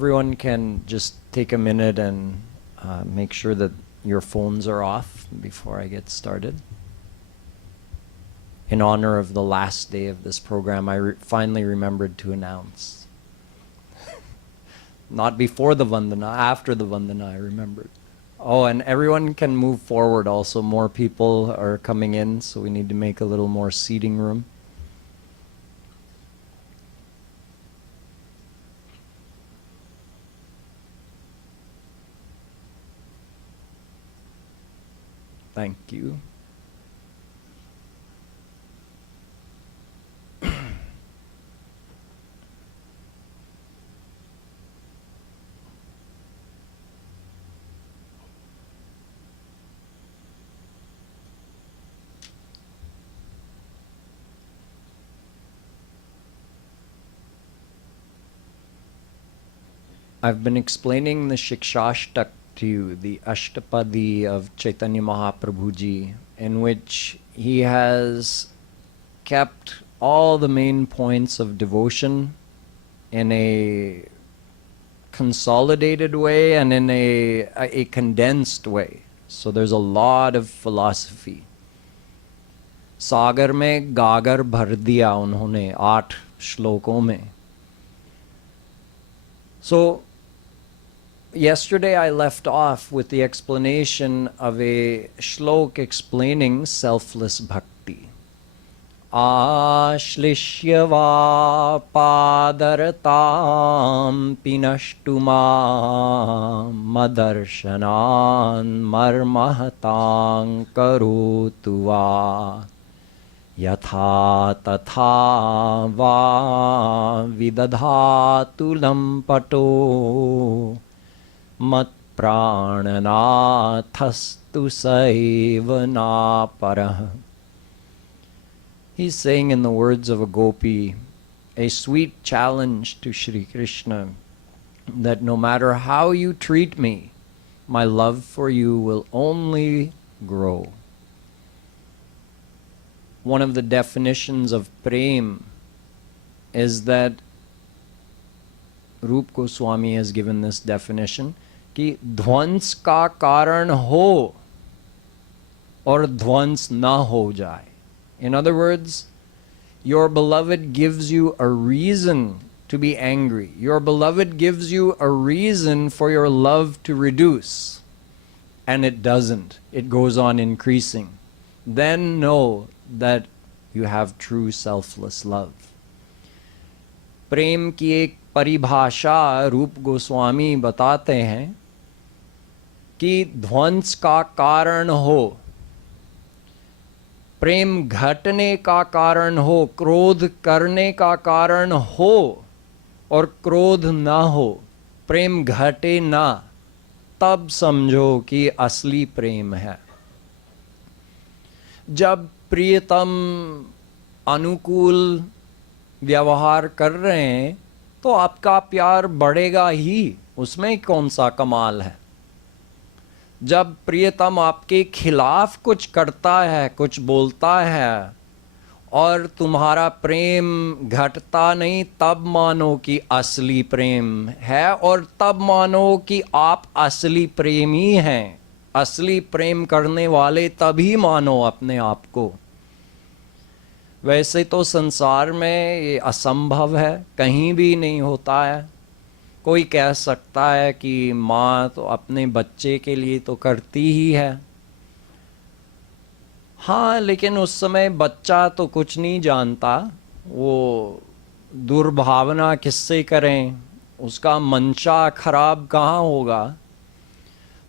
everyone can just take a minute and make sure that your phones are off before I get started. In honor of the last day of this program, I finally remembered to announce. Not before the Vandana, after the Vandana I remembered. Oh, and everyone can move forward also. More people are coming in, so we need to make a little more seating room. Thank you. I've been explaining the Shikchashtak to you, the Ashtapadi of Chaitanya Mahaprabhu Ji, in which he has kept all the main points of devotion in a consolidated way and in a condensed way. So there's a lot of philosophy. सागर में गागर भर दिया उन्होंने 8 श्लोकों में. So yesterday I left off with the explanation of a shlok explaining selfless bhakti. Ashlishya va padaratam pinashtuma madarshanan marmahatang karotu va yatha tatha va vidadhatu lampato mat prananathastu saiva na parah. He's saying in the words of a gopi, a sweet challenge to Shri Krishna, that no matter how you treat me, my love for you will only grow. One of the definitions of prem is that Rup Goswami has given this definition, कि ध्वंस का कारण हो और ध्वंस ना हो जाए. In other words, your beloved gives you a reason to be angry. Your beloved gives you a reason for your love to reduce, and it doesn't. It goes on increasing. Then know that you have true selfless love. प्रेम की एक परिभाषा रूप गोस्वामी बताते हैं कि ध्वंस का कारण हो, प्रेम घटने का कारण हो, क्रोध करने का कारण हो और क्रोध ना हो, प्रेम घटे ना, तब समझो कि असली प्रेम है. जब प्रियतम अनुकूल व्यवहार कर रहे हैं तो आपका प्यार बढ़ेगा ही, उसमें कौन सा कमाल है. जब प्रियतम आपके खिलाफ कुछ करता है, कुछ बोलता है और तुम्हारा प्रेम घटता नहीं, तब मानो कि असली प्रेम है और तब मानो कि आप असली प्रेमी हैं. असली प्रेम करने वाले तभी मानो अपने आप को. वैसे तो संसार में ये असंभव है, कहीं भी नहीं होता है. कोई कह सकता है कि माँ तो अपने बच्चे के लिए तो करती ही है. हाँ, लेकिन उस समय बच्चा तो कुछ नहीं जानता, वो दुर्भावना किससे करें, उसका मंशा खराब कहाँ होगा.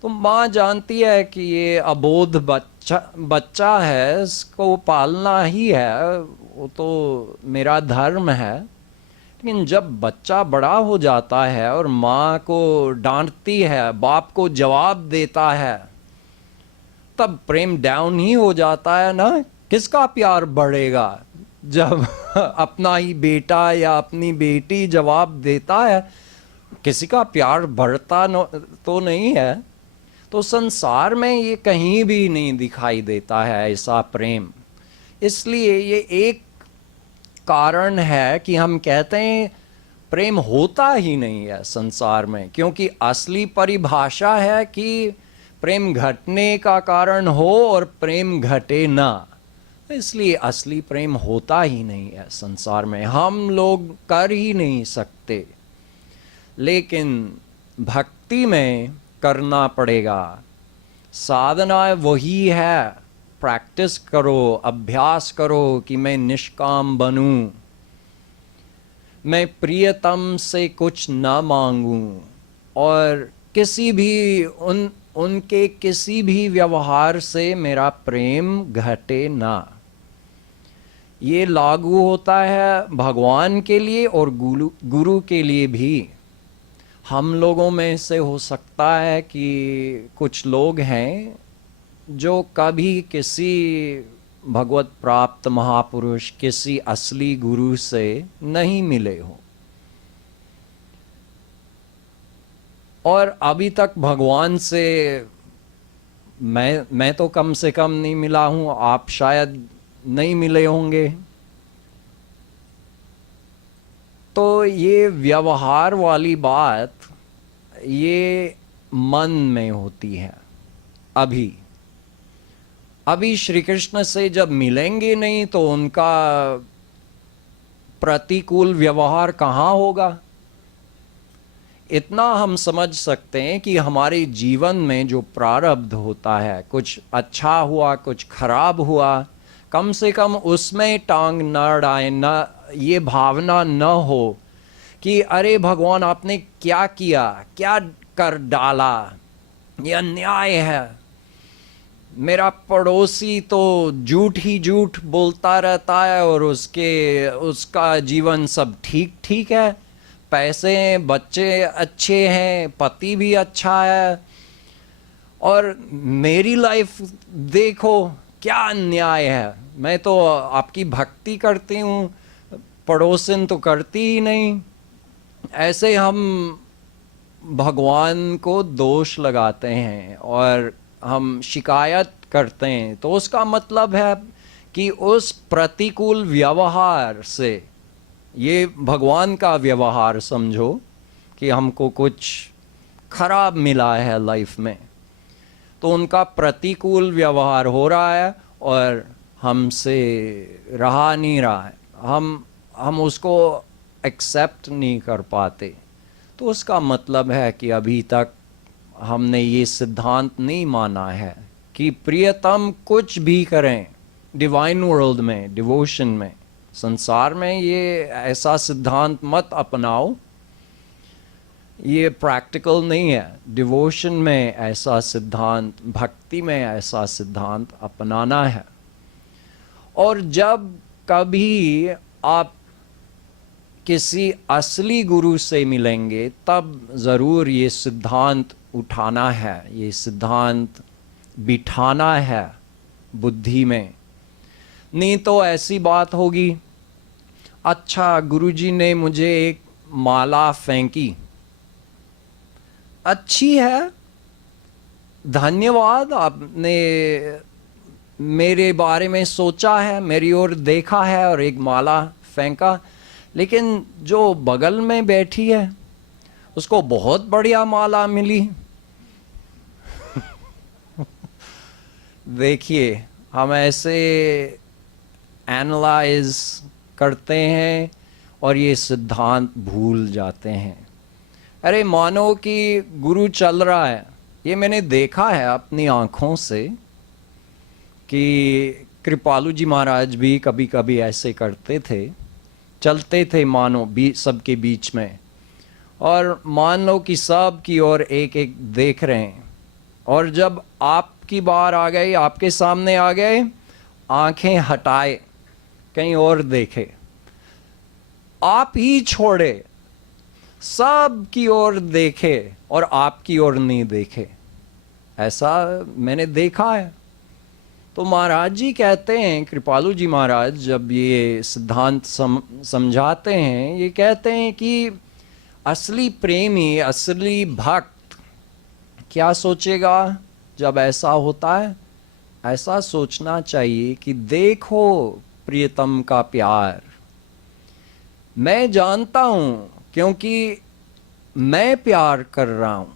तो माँ जानती है कि ये अबोध बच्चा है, इसको पालना ही है, वो तो मेरा धर्म है. लेकिन जब बच्चा बड़ा हो जाता है और माँ को डांटती है, बाप को जवाब देता है, तब प्रेम डाउन ही हो जाता है ना. किसका प्यार बढ़ेगा जब अपना ही बेटा या अपनी बेटी जवाब देता है, किसी का प्यार बढ़ता तो नहीं है. तो संसार में ये कहीं भी नहीं दिखाई देता है ऐसा प्रेम. इसलिए ये एक कारण है कि हम कहते हैं प्रेम होता ही नहीं है संसार में, क्योंकि असली परिभाषा है कि प्रेम घटने का कारण हो और प्रेम घटे ना। इसलिए असली प्रेम होता ही नहीं है संसार में, हम लोग कर ही नहीं सकते। लेकिन भक्ति में करना पड़ेगा। साधना वही है, प्रैक्टिस करो, अभ्यास करो कि मैं निष्काम बनूं, मैं प्रियतम से कुछ न मांगूं, और किसी भी उनके किसी भी व्यवहार से मेरा प्रेम घटे ना। ये लागू होता है भगवान के लिए और गुरु के लिए भी। हम लोगों में से हो सकता है कि कुछ लोग हैं जो कभी किसी भगवत प्राप्त महापुरुष, किसी असली गुरु से नहीं मिले हो, और अभी तक भगवान से मैं तो कम से कम नहीं मिला हूं, आप शायद नहीं मिले होंगे। तो ये व्यवहार वाली बात ये मन में होती है। अभी श्री कृष्ण से जब मिलेंगे नहीं तो उनका प्रतिकूल व्यवहार कहाँ होगा। इतना हम समझ सकते हैं कि हमारे जीवन में जो प्रारब्ध होता है, कुछ अच्छा हुआ कुछ खराब हुआ, कम से कम उसमें टांग न अड़ाए, न ये भावना न हो कि अरे भगवान आपने क्या किया, क्या कर डाला, ये अन्याय है, मेरा पड़ोसी तो झूठ ही झूठ बोलता रहता है और उसका जीवन सब ठीक ठीक है, पैसे हैं, बच्चे अच्छे हैं, पति भी अच्छा है, और मेरी लाइफ देखो क्या अन्याय है। मैं तो आपकी भक्ति करती हूँ, पड़ोसन तो करती ही नहीं। ऐसे हम भगवान को दोष लगाते हैं और हम शिकायत करते हैं। तो उसका मतलब है कि उस प्रतिकूल व्यवहार से, ये भगवान का व्यवहार समझो कि हमको कुछ खराब मिला है लाइफ में, तो उनका प्रतिकूल व्यवहार हो रहा है और हमसे रहा नहीं रहा है, हम उसको एक्सेप्ट नहीं कर पाते। तो उसका मतलब है कि अभी तक हमने ये सिद्धांत नहीं माना है कि प्रियतम कुछ भी करें डिवाइन वर्ल्ड में, डिवोशन में, संसार में ये ऐसा सिद्धांत मत अपनाओ, ये प्रैक्टिकल नहीं है। डिवोशन में ऐसा सिद्धांत, भक्ति में ऐसा सिद्धांत अपनाना है। और जब कभी आप किसी असली गुरु से मिलेंगे तब ज़रूर ये सिद्धांत उठाना है, ये सिद्धांत बिठाना है बुद्धि में। नहीं तो ऐसी बात होगी, अच्छा गुरुजी ने मुझे एक माला फेंकी, अच्छी है, धन्यवाद, आपने मेरे बारे में सोचा है, मेरी ओर देखा है और एक माला फेंका। लेकिन जो बगल में बैठी है उसको बहुत बढ़िया माला मिली। देखिए, हम ऐसे एनालाइज करते हैं और ये सिद्धांत भूल जाते हैं। अरे मानो कि गुरु चल रहा है, ये मैंने देखा है अपनी आँखों से कि कृपालु जी महाराज भी कभी कभी ऐसे करते थे, चलते थे मानो सबके बीच में, और मान लो कि सब की ओर एक एक देख रहे हैं, और जब आपकी बार आ गई, आपके सामने आ गए, आंखें हटाए, कहीं और देखे, आप ही छोड़े, सब की ओर देखे और आपकी ओर नहीं देखे। ऐसा मैंने देखा है। तो महाराज जी कहते हैं, कृपालु जी महाराज जब ये सिद्धांत समझाते हैं, ये कहते हैं कि असली प्रेमी, असली भक्त क्या सोचेगा जब ऐसा होता है? ऐसा सोचना चाहिए कि देखो प्रियतम का प्यार, मैं जानता हूँ क्योंकि मैं प्यार कर रहा हूं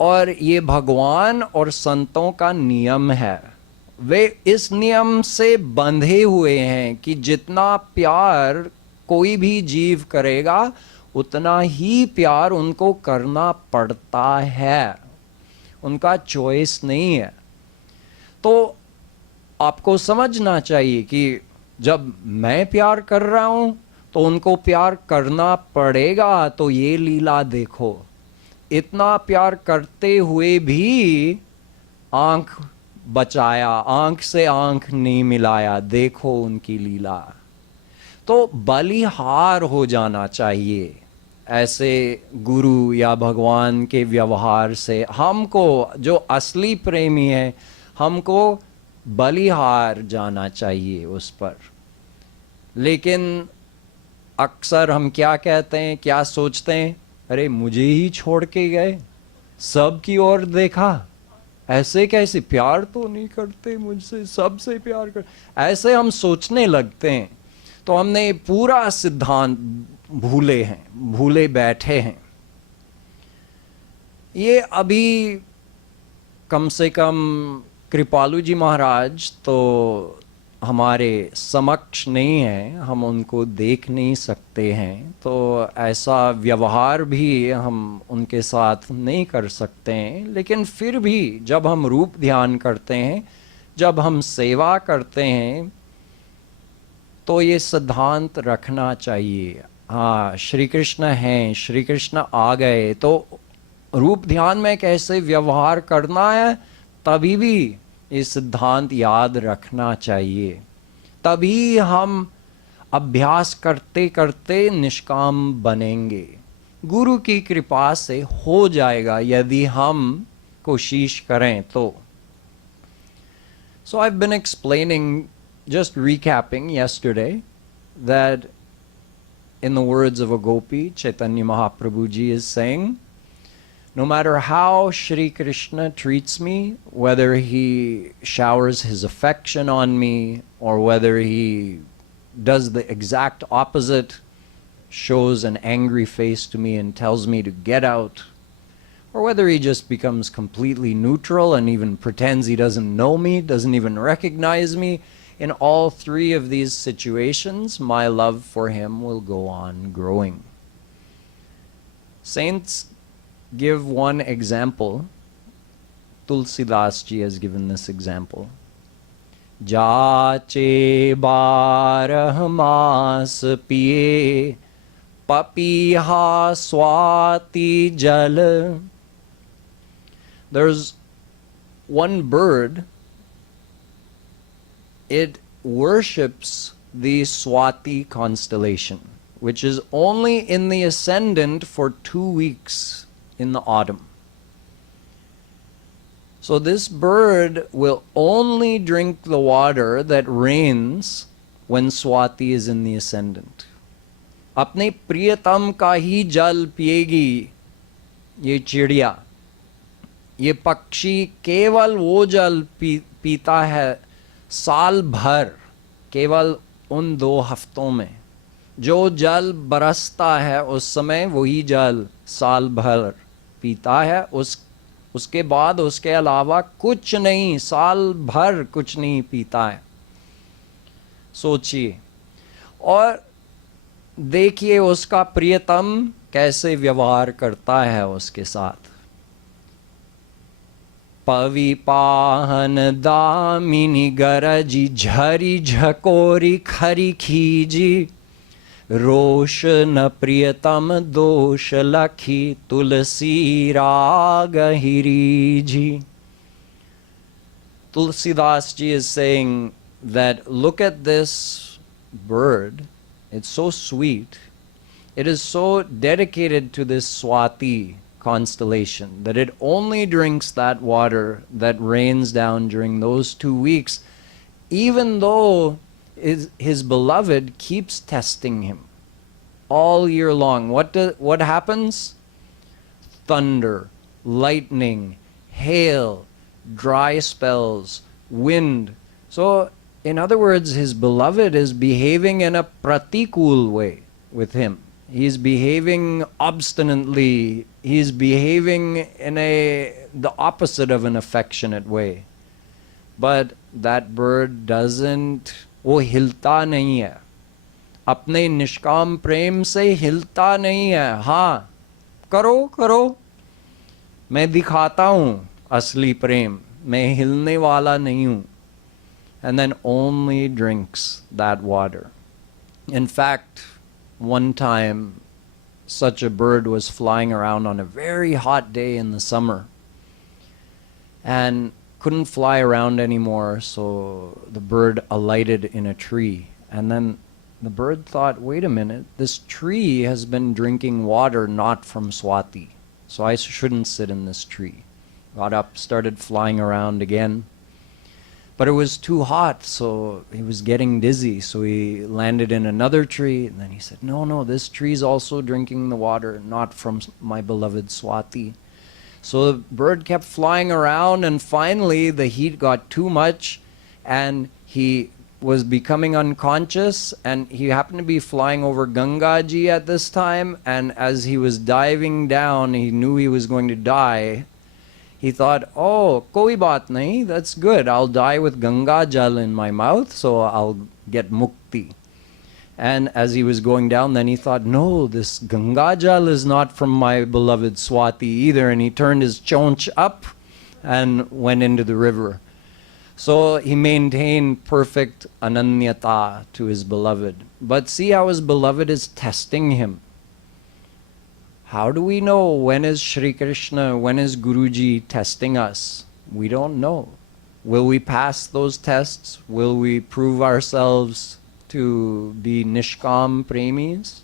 और ये भगवान और संतों का नियम है। वे इस नियम से बंधे हुए हैं कि जितना प्यार कोई भी जीव करेगा उतना ही प्यार उनको करना पड़ता है, उनका चॉइस नहीं है। तो आपको समझना चाहिए कि जब मैं प्यार कर रहा हूं तो उनको प्यार करना पड़ेगा। तो ये लीला देखो, इतना प्यार करते हुए भी आंख बचाया, आंख से आंख नहीं मिलाया, देखो उनकी लीला। तो बलिहार हो जाना चाहिए ऐसे गुरु या भगवान के व्यवहार से। हमको जो असली प्रेमी है, हमको बलिहार जाना चाहिए उस पर। लेकिन अक्सर हम क्या कहते हैं, क्या सोचते हैं, अरे मुझे ही छोड़ के गए, सब की ओर देखा, ऐसे कैसे, प्यार तो नहीं करते मुझसे, सबसे प्यार कर, ऐसे हम सोचने लगते हैं। तो हमने पूरा सिद्धांत भूले हैं, भूले बैठे हैं। ये अभी कम से कम कृपालु जी महाराज तो हमारे समक्ष नहीं है, हम उनको देख नहीं सकते हैं, तो ऐसा व्यवहार भी हम उनके साथ नहीं कर सकते हैं। लेकिन फिर भी जब हम रूप ध्यान करते हैं, जब हम सेवा करते हैं, तो ये सिद्धांत रखना चाहिए। हाँ, श्री कृष्ण हैं, श्री कृष्ण आ गए, तो रूप ध्यान में कैसे व्यवहार करना है, तभी भी ये सिद्धांत याद रखना चाहिए। तभी हम अभ्यास करते करते निष्काम बनेंगे। गुरु की कृपा से हो जाएगा यदि हम कोशिश करें तो। So I've been explaining, just recapping yesterday, that in the words of a gopi, Chaitanya Mahaprabhu ji is saying, no matter how Shri Krishna treats me, whether he showers his affection on me or whether he does the exact opposite, shows an angry face to me and tells me to get out, or whether he just becomes completely neutral and even pretends he doesn't know me, doesn't even recognize me, in all three of these situations, my love for him will go on growing. Saints give one example. Tulsidas ji has given this example. Jache barah maas piye papiha swati jal. There's one bird, it worships the Swati constellation, which is only in the ascendant for 2 weeks in the autumn. So this bird will only drink the water that rains when Swati is in the ascendant. अपने प्रियतम का ही जल पिएगी ये चिड़िया, ये पक्षी केवल वो जल पीता है साल भर, केवल उन 2 हफ्तों में। जो जल बरसता है उस समय वही जल साल भर पीता है, उसके बाद उसके अलावा कुछ नहीं, साल भर कुछ नहीं पीता है। सोचिए और देखिए उसका प्रियतम कैसे व्यवहार करता है उसके साथ। पविपाहन दामिनी गरजी झरी झकोरी खरी खीजी, रोष न प्रियतम दोष लखी तुलसी राग हिरीजी. Tulsidas ji is saying that look at this bird, it's so sweet, it is so dedicated to this Swati constellation that it only drinks that water that rains down during those 2 weeks, even though his beloved keeps testing him all year long. What happens? Thunder, lightning, hail, dry spells, wind. So in other words, his beloved is behaving in a pratikul way with him. He's behaving obstinately. He's behaving in the opposite of an affectionate way. But that bird doesn't, वो हिलता नहीं है, अपने निष्काम प्रेम से हिलता नहीं है. हाँ, करो करो, मैं दिखाता हूँ असली प्रेम, मैं हिलने वाला नहीं हूँ. And then only drinks that water. In fact, one time such a bird was flying around on a very hot day in the summer and couldn't fly around anymore, so the bird alighted in a tree. And then the bird thought, wait a minute, this tree has been drinking water not from Swati, so I shouldn't sit in this tree. Got up, started flying around again. But it was too hot, so he was getting dizzy, so he landed in another tree, and then he said, no, this tree's also drinking the water, not from my beloved Swati. So the bird kept flying around, and finally the heat got too much, and he was becoming unconscious, and he happened to be flying over Ganga Ji at this time, and as he was diving down, he knew he was going to die. He thought, oh, koi baat nahi, that's good. I'll die with Ganga Jal in my mouth, so I'll get mukti. And as he was going down, then he thought, no, this Ganga Jal is not from my beloved Swati either. And he turned his chonch up and went into the river. So he maintained perfect ananyata to his beloved. But see how his beloved is testing him. How do we know when is Shri Krishna, when is Guruji testing us? We don't know. Will we pass those tests? Will we prove ourselves to be Nishkam Premis?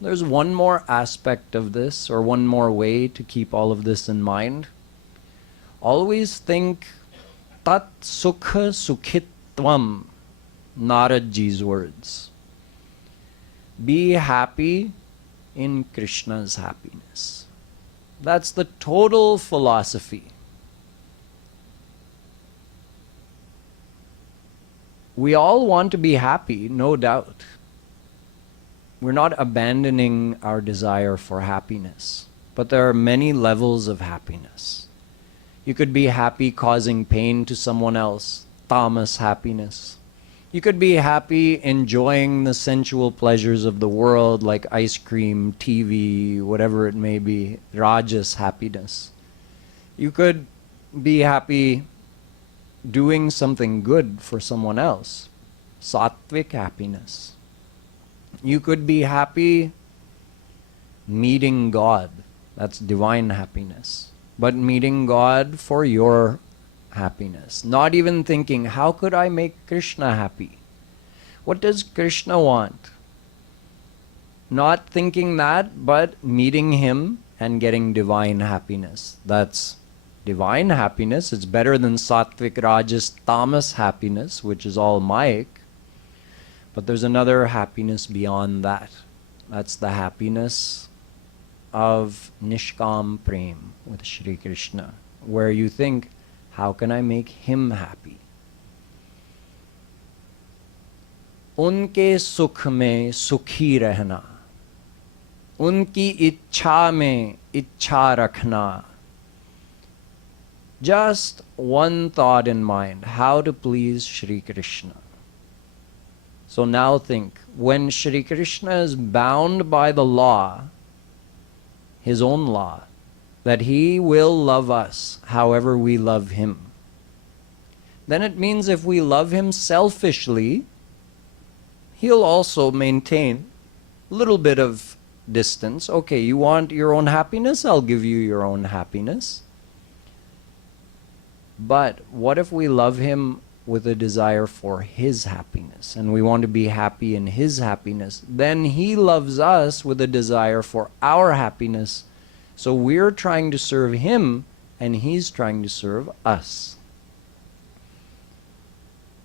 There's one more aspect of this, or one more way to keep all of this in mind. Always think Tat Sukha Sukhitvam, Naradji's words. Be happy in Krishna's happiness. That's the total philosophy. We all want to be happy, no doubt. We're not abandoning our desire for happiness, but there are many levels of happiness. You could be happy causing pain to someone else, tamas happiness. You could be happy enjoying the sensual pleasures of the world like ice cream, TV, whatever it may be, rajas happiness. You could be happy doing something good for someone else, sattvic happiness. You could be happy meeting God, that's divine happiness, but meeting God for your happiness. Not even thinking, how could I make Krishna happy? What does Krishna want? Not thinking that, but meeting him and getting divine happiness. That's divine happiness. It's better than sattvic, rajas, tamas happiness, which is all Mike. But there's another happiness beyond that. That's the happiness of Nishkam Prem with Shri Krishna, where you think, how can I make him happy? Unke sukh mein sukhi rehna, unki ichha mein ichha rakhna. Just one thought in mind, how to please Shri Krishna. So now think, when Shri Krishna is bound by the law, his own law, that he will love us however we love him, then it means if we love him selfishly, he'll also maintain a little bit of distance. Okay, you want your own happiness? I'll give you your own happiness. But what if we love him with a desire for his happiness, and we want to be happy in his happiness? Then he loves us with a desire for our happiness. So we're trying to serve him, and he's trying to serve us.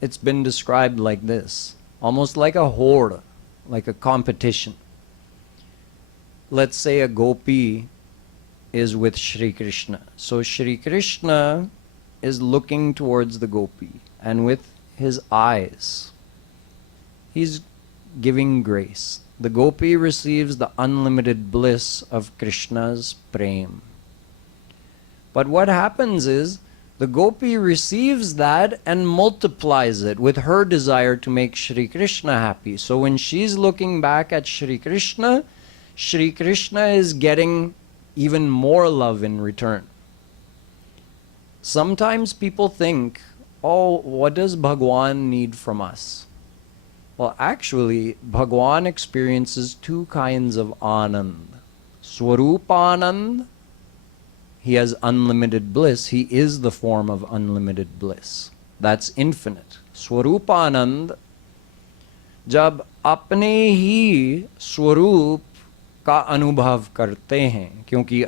It's been described like this, almost like a horde, like a competition. Let's say a gopi is with Shri Krishna. So Shri Krishna is looking towards the gopi, and with his eyes, he's giving grace. The gopi receives the unlimited bliss of Krishna's prem. But what happens is, the gopi receives that and multiplies it with her desire to make Shri Krishna happy. So when she's looking back at Shri Krishna is getting even more love in return. Sometimes people think, oh, what does Bhagwan need from us? Well, actually, Bhagwan experiences two kinds of anand. Swarupanand, he has unlimited bliss. He is the form of unlimited bliss. That's infinite. Swarupanand, जब अपने ही स्वरूप का अनुभव करते हैं, क्योंकि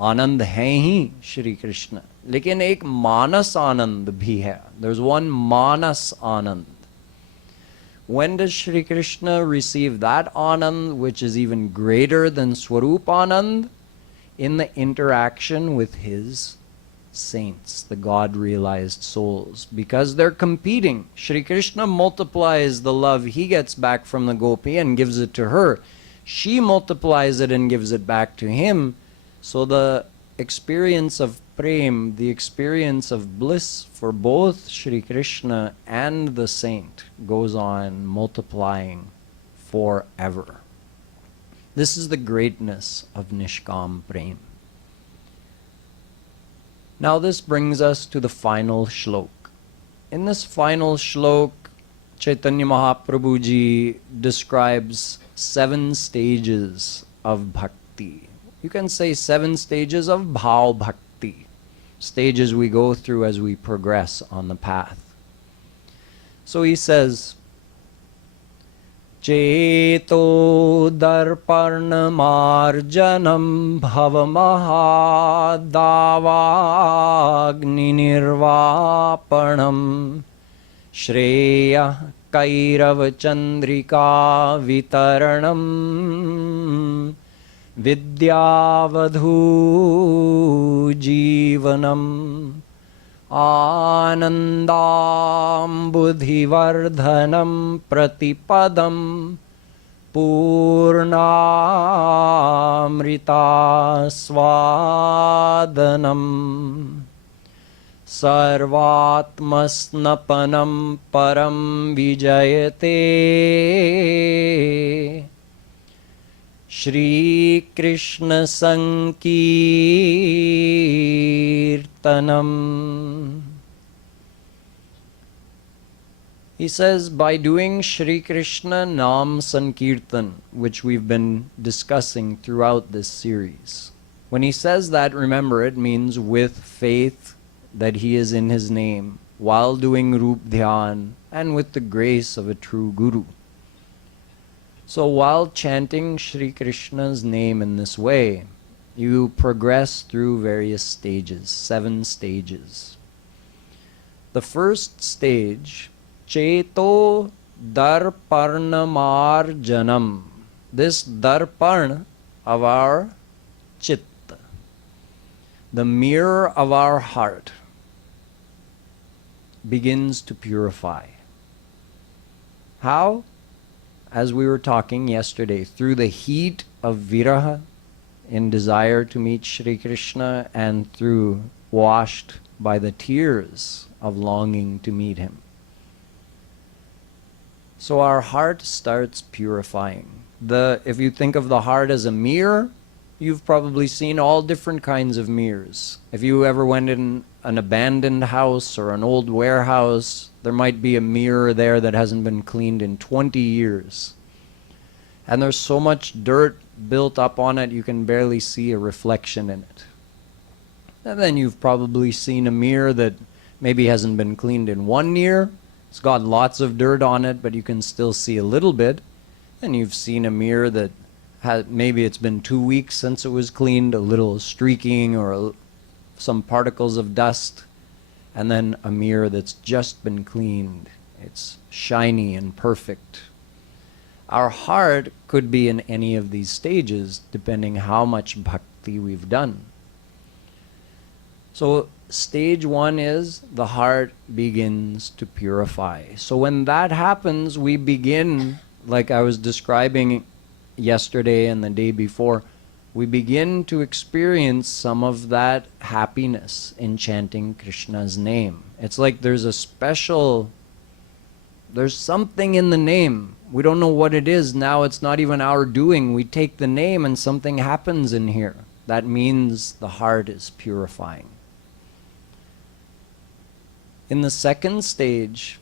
आनंद हैं ही श्री कृष्ण, लेकिन एक मानस आनंद भी है. There's one manas anand. When does Shri Krishna receive that anand, which is even greater than Swarup Anand? In the interaction with his saints, the God-realized souls, because they're competing. Shri Krishna multiplies the love he gets back from the gopi and gives it to her. She multiplies it and gives it back to him. So the experience of prem, the experience of bliss for both Shri Krishna and the saint, goes on multiplying forever. This is the greatness of Nishkam Prem. Now this brings us to the final shlok. In this final shlok, Chaitanya Mahaprabhu ji describes 7 stages of bhakti. You can say 7 stages of bhav bhakti, stages we go through as we progress on the path. So he says, Cheto darparnamarjanam bhavamahadavagni nirvapanam shreya kairav chandrika vitaranam vidyavadhu jivanam Anandam buddhivardhanam pratipadam purnamrita swadanam sarvatmasnapanam param vijayate Shri Krishna Sankirtanam. He says, by doing Shri Krishna Nam Sankirtan, which we've been discussing throughout this series. When he says that, remember, it means with faith that he is in his name, while doing Rup Dhyan, and with the grace of a true Guru. So while chanting Shri Krishna's name in this way, you progress through various stages, 7 stages. The first stage, Cheto Darparnamarjanam. This Darpan of our Chitta, the mirror of our heart, begins to purify. How? As we were talking yesterday, through the heat of viraha, in desire to meet Shri Krishna, and through washed by the tears of longing to meet him. So our heart starts purifying. If you think of the heart as a mirror, you've probably seen all different kinds of mirrors. If you ever went in an abandoned house or an old warehouse, there might be a mirror there that hasn't been cleaned in 20 years. And there's so much dirt built up on it, you can barely see a reflection in it. And then you've probably seen a mirror that maybe hasn't been cleaned in 1 year. It's got lots of dirt on it, but you can still see a little bit. And you've seen a mirror that maybe it's been 2 weeks since it was cleaned, a little streaking or some particles of dust. And then a mirror that's just been cleaned. It's shiny and perfect. Our heart could be in any of these stages, depending how much bhakti we've done. So stage 1 is the heart begins to purify. So when that happens, we begin like I was describing yesterday and the day before, we begin to experience some of that happiness in chanting Krishna's name. It's like there's something in the name. We don't know what it is. Now it's not even our doing. We take the name and something happens in here. That means the heart is purifying. In the second stage,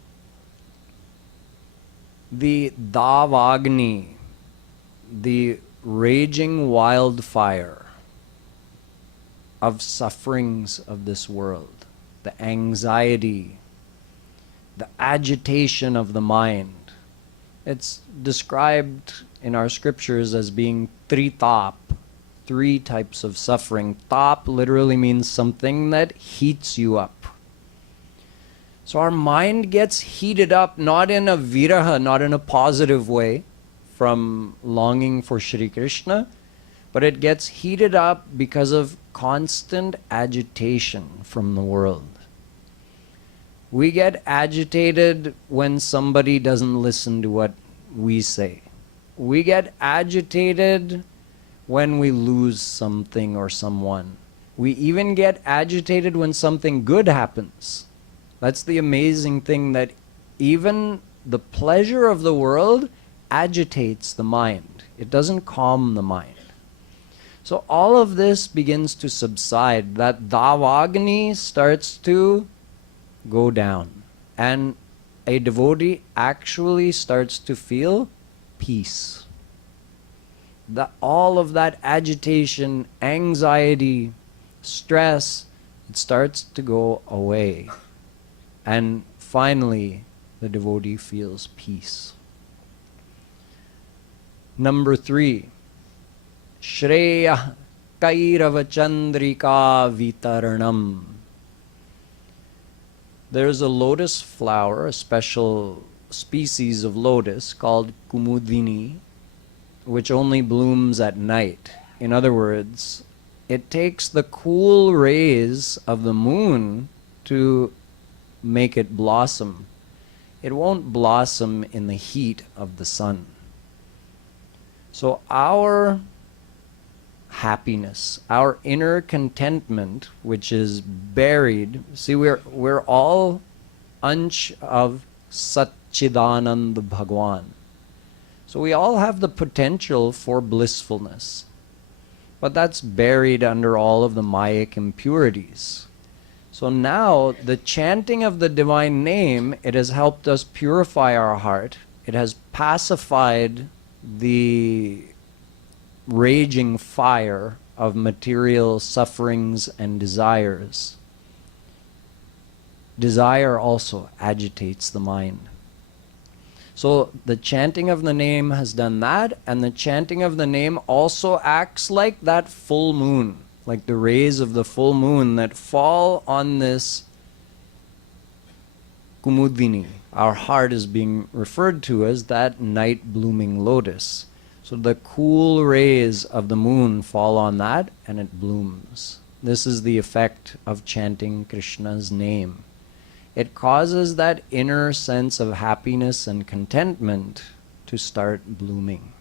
the Davagni, the raging wildfire of sufferings of this world, the anxiety, the agitation of the mind. It's described in our scriptures as being tritap, three types of suffering. Tap literally means something that heats you up. So our mind gets heated up, not in a viraha, not in a positive way, from longing for Shri Krishna, but it gets heated up because of constant agitation from the world. We get agitated when somebody doesn't listen to what we say. We get agitated when we lose something or someone. We even get agitated when something good happens. That's the amazing thing, that even the pleasure of the world agitates the mind. It doesn't calm the mind. So all of this begins to subside. That Davagni starts to go down. And a devotee actually starts to feel peace. All of that agitation, anxiety, stress, it starts to go away. And finally, the devotee feels peace. Number 3, Shreya Kairava Chandrika Vitaranam. There's a lotus flower, a special species of lotus called Kumudini, which only blooms at night. In other words, it takes the cool rays of the moon to make it blossom. It won't blossom in the heat of the sun. So our happiness, our inner contentment, which is buried, see, we're all ansh of Satchidanand Bhagwan. So we all have the potential for blissfulness, but that's buried under all of the Mayic impurities. So now the chanting of the divine name, it has helped us purify our heart. It has pacified the raging fire of material sufferings and desires. Desire also agitates the mind. So the chanting of the name has done that, and the chanting of the name also acts like that full moon, like the rays of the full moon that fall on this Kumudini. Our heart is being referred to as that night blooming lotus. So the cool rays of the moon fall on that and it blooms. This is the effect of chanting Krishna's name. It causes that inner sense of happiness and contentment to start blooming.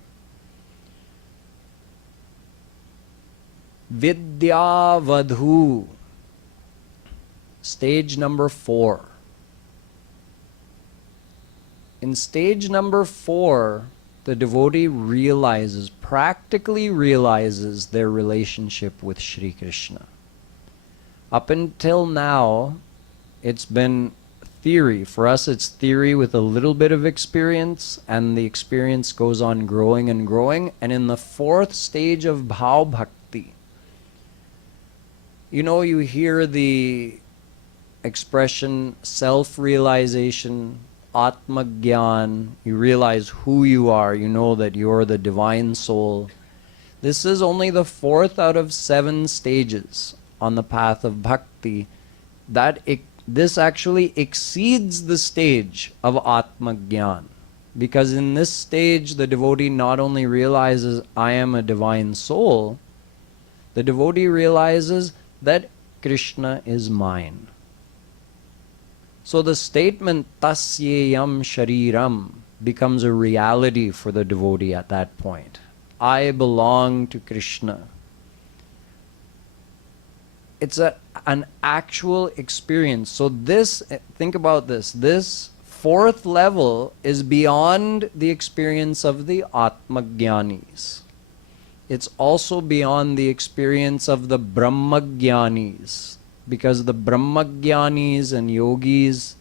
Vidya Vadhu, stage number 4. In stage number 4, the devotee practically realizes their relationship with Shri Krishna. Up until now, it's been theory. For us, it's theory with a little bit of experience, and the experience goes on growing and growing. And in the 4th stage of Bhav Bhakti, you hear the expression self-realization, Atma-gyan. You realize who you are. You know that you're the divine soul. This is only the 4th out of 7 stages on the path of bhakti. This actually exceeds the stage of Atma-gyan. Because in this stage, the devotee not only realizes, I am a divine soul, the devotee realizes that Krishna is mine. So the statement tasyeyam shariram, becomes a reality for the devotee at that point. I belong to Krishna. It's an actual experience. So this, think about this, this fourth level is beyond the experience of the Atmagyanis. It's also beyond the experience of the Brahmagyanis, because the Brahmagyanis and yogis,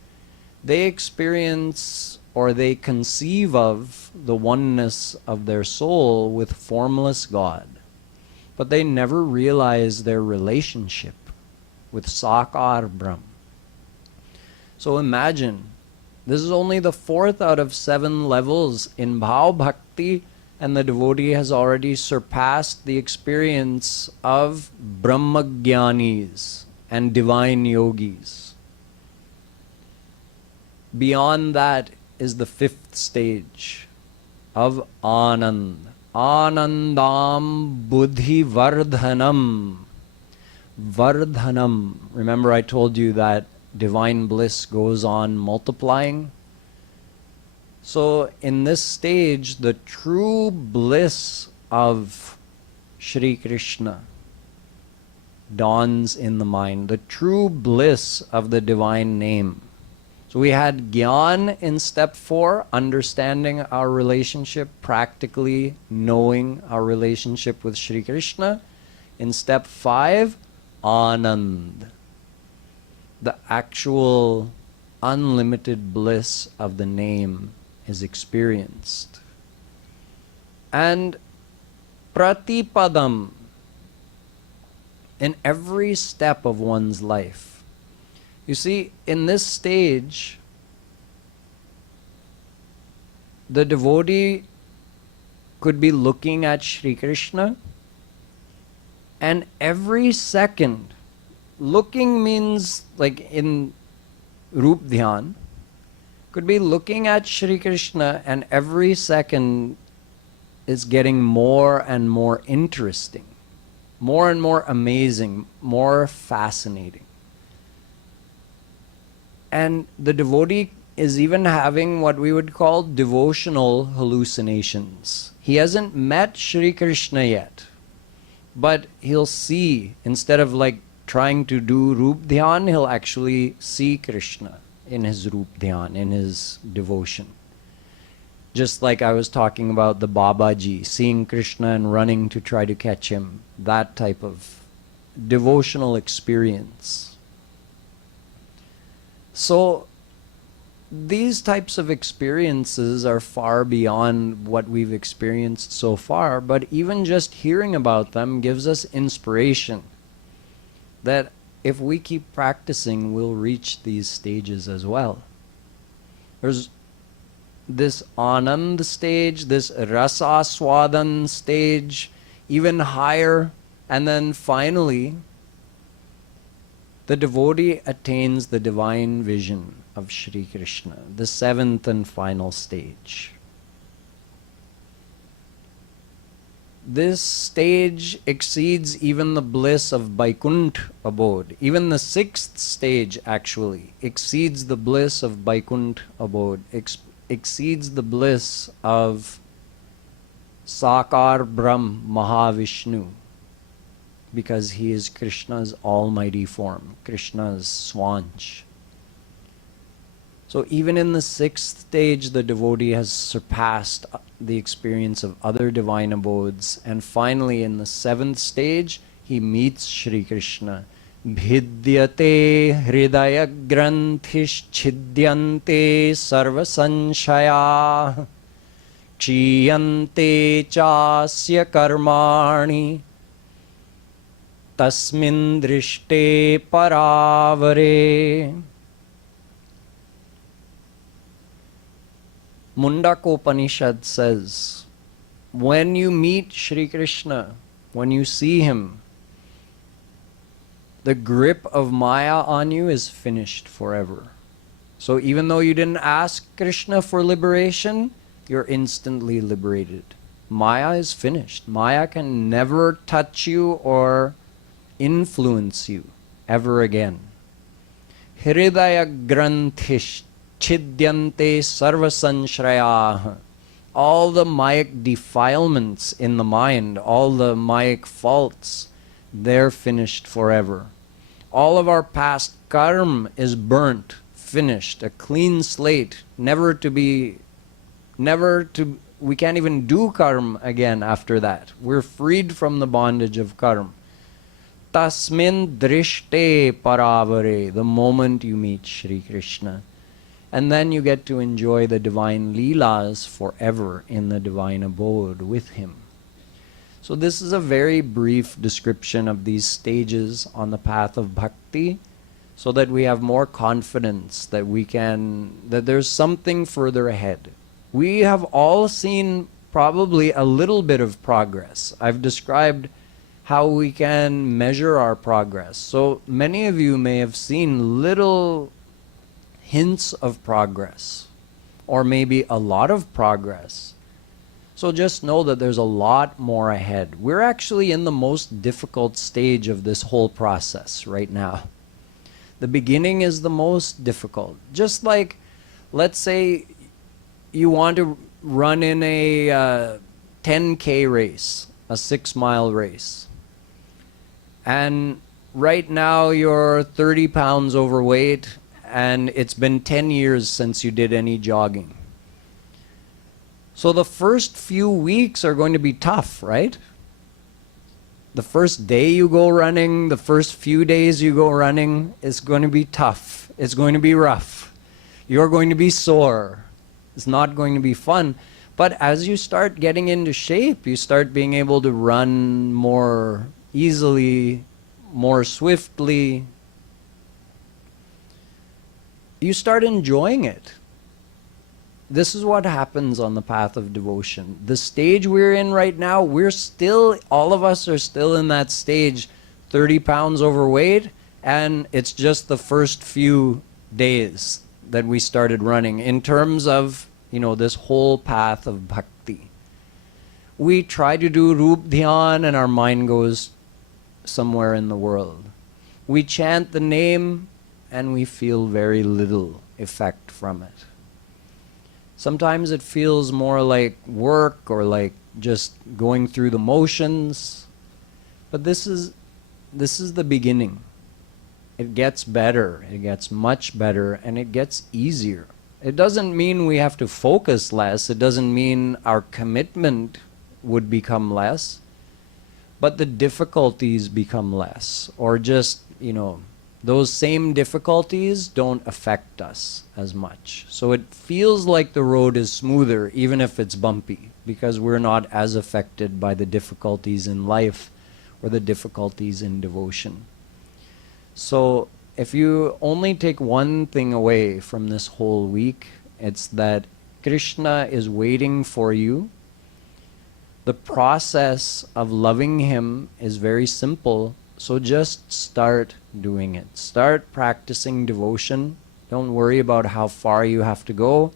they experience or they conceive of the oneness of their soul with formless God, but they never realize their relationship with Sakar Brahm. So imagine, this is only the fourth out of 7 levels in Bhav Bhakti, and the devotee has already surpassed the experience of Brahmagyanis and divine yogis. Beyond that is the 5th stage of Anand. Anandam Buddhi Vardhanam. Vardhanam. Remember I told you that divine bliss goes on multiplying? So in this stage, the true bliss of Shri Krishna dawns in the mind. The true bliss of the divine name. So we had Gyan in step 4, understanding our relationship, practically knowing our relationship with Shri Krishna. In step 5, Anand, the actual unlimited bliss of the name is experienced. And Pratipadam, in every step of one's life. You see, in this stage, the devotee could be looking at Shri Krishna, and every second, looking means like in Rup Dhyan, could be looking at Shri Krishna, and every second is getting more and more interesting, more and more amazing, more fascinating. And the devotee is even having what we would call devotional hallucinations. He hasn't met Shri Krishna yet, but he'll see, instead of like trying to do Rup Dhyan, he'll actually see Krishna in his Rup Dhyan, in his devotion. Just like I was talking about the Babaji, seeing Krishna and running to try to catch him, that type of devotional experience. So these types of experiences are far beyond what we've experienced so far, but even just hearing about them gives us inspiration that if we keep practicing, we'll reach these stages as well. There's this Anand stage, this Rasa Swadan stage, even higher, and then finally the devotee attains the divine vision of Shri Krishna, the 7th and final stage. This stage exceeds even the bliss of Vaikuntha abode. Even the 6th stage actually exceeds the bliss of Vaikuntha abode, exceeds the bliss of Sakar Brahm Mahavishnu, because he is Krishna's almighty form, Krishna's Swanch. So even in the 6th stage, the devotee has surpassed the experience of other divine abodes. And finally, in the 7th stage, he meets Shri Krishna. Bhidyate hridaya granthish chhidyante sarva sanshaya kshiyante chasya karmani tasmin drishte paravare. Mundakopanishad says, when you meet Shri Krishna, when you see him, the grip of Maya on you is finished forever. So even though you didn't ask Krishna for liberation, you're instantly liberated. Maya is finished. Maya can never touch you or influence you ever again. Hridaya granthish Chidyante sarva sanshrayah. All the mayic defilements in the mind, all the mayic faults, they're finished forever. All of our past karma is burnt, finished, a clean slate, we can't even do karma again after that. We're freed from the bondage of karma. Tasmin drishte paravare, the moment you meet Shri Krishna. And then you get to enjoy the divine leelas forever in the divine abode with him. So this is a very brief description of these stages on the path of bhakti, so that we have more confidence that that there's something further ahead. We have all seen probably a little bit of progress. I've described how we can measure our progress. So many of you may have seen little hints of progress, or maybe a lot of progress. So just know that there's a lot more ahead. We're actually in the most difficult stage of this whole process right now. The beginning is the most difficult. Just like, let's say you want to run in a 10K race, a 6-mile race. And right now you're 30 pounds overweight, and it's been 10 years since you did any jogging. So the first few weeks are going to be tough, right? The first day you go running, the first few days you go running, is going to be tough. It's going to be rough. You're going to be sore. It's not going to be fun. But as you start getting into shape, you start being able to run more easily, more swiftly. You start enjoying it. This is what happens on the path of devotion. The stage we're in right now, all of us are still in that stage, 30 pounds overweight, and it's just the first few days that we started running in terms of, this whole path of bhakti. We try to do Rup Dhyan and our mind goes somewhere in the world. We chant the name and we feel very little effect from it. Sometimes it feels more like work or like just going through the motions. But this is the beginning. It gets better, it gets much better, and it gets easier. It doesn't mean we have to focus less, it doesn't mean our commitment would become less, but the difficulties become less, or just, those same difficulties don't affect us as much. So it feels like the road is smoother, even if it's bumpy, because we're not as affected by the difficulties in life or the difficulties in devotion. So if you only take one thing away from this whole week, it's that Krishna is waiting for you. The process of loving him is very simple. So just start doing it. Start practicing devotion. Don't worry about how far you have to go.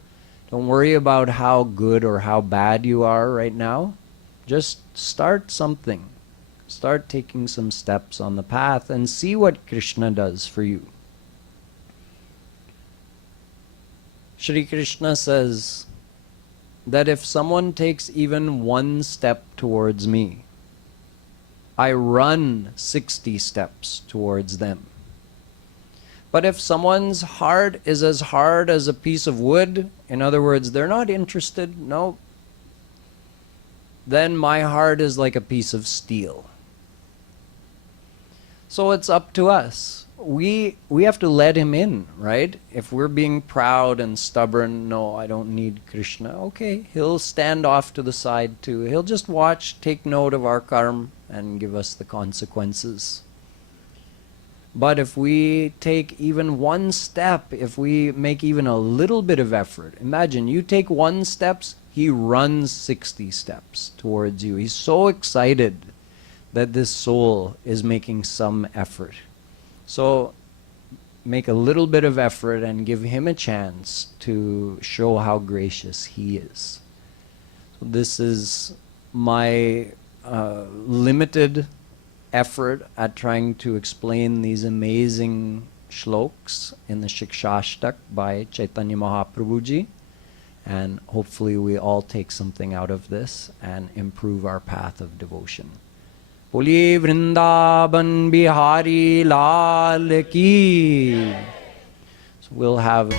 Don't worry about how good or how bad you are right now. Just start something. Start taking some steps on the path and see what Krishna does for you. Shri Krishna says that if someone takes even one step towards me, I run 60 steps towards them. But if someone's heart is as hard as a piece of wood, in other words, they're not interested, no, then my heart is like a piece of steel. So it's up to us. We have to let him in, right? If we're being proud and stubborn, no, I don't need Krishna. Okay, he'll stand off to the side too. He'll just watch, take note of our karma, and give us the consequences. But if we take even one step, if we make even a little bit of effort, imagine you take 1 step, he runs 60 steps towards you. He's so excited that this soul is making some effort. So make a little bit of effort and give him a chance to show how gracious he is. So this is my limited effort at trying to explain these amazing shloks in the Shikchashtak by Chaitanya Mahaprabhu ji, and hopefully we all take something out of this and improve our path of devotion. Boliye Vrindavan Bihari Lal ki. So we'll have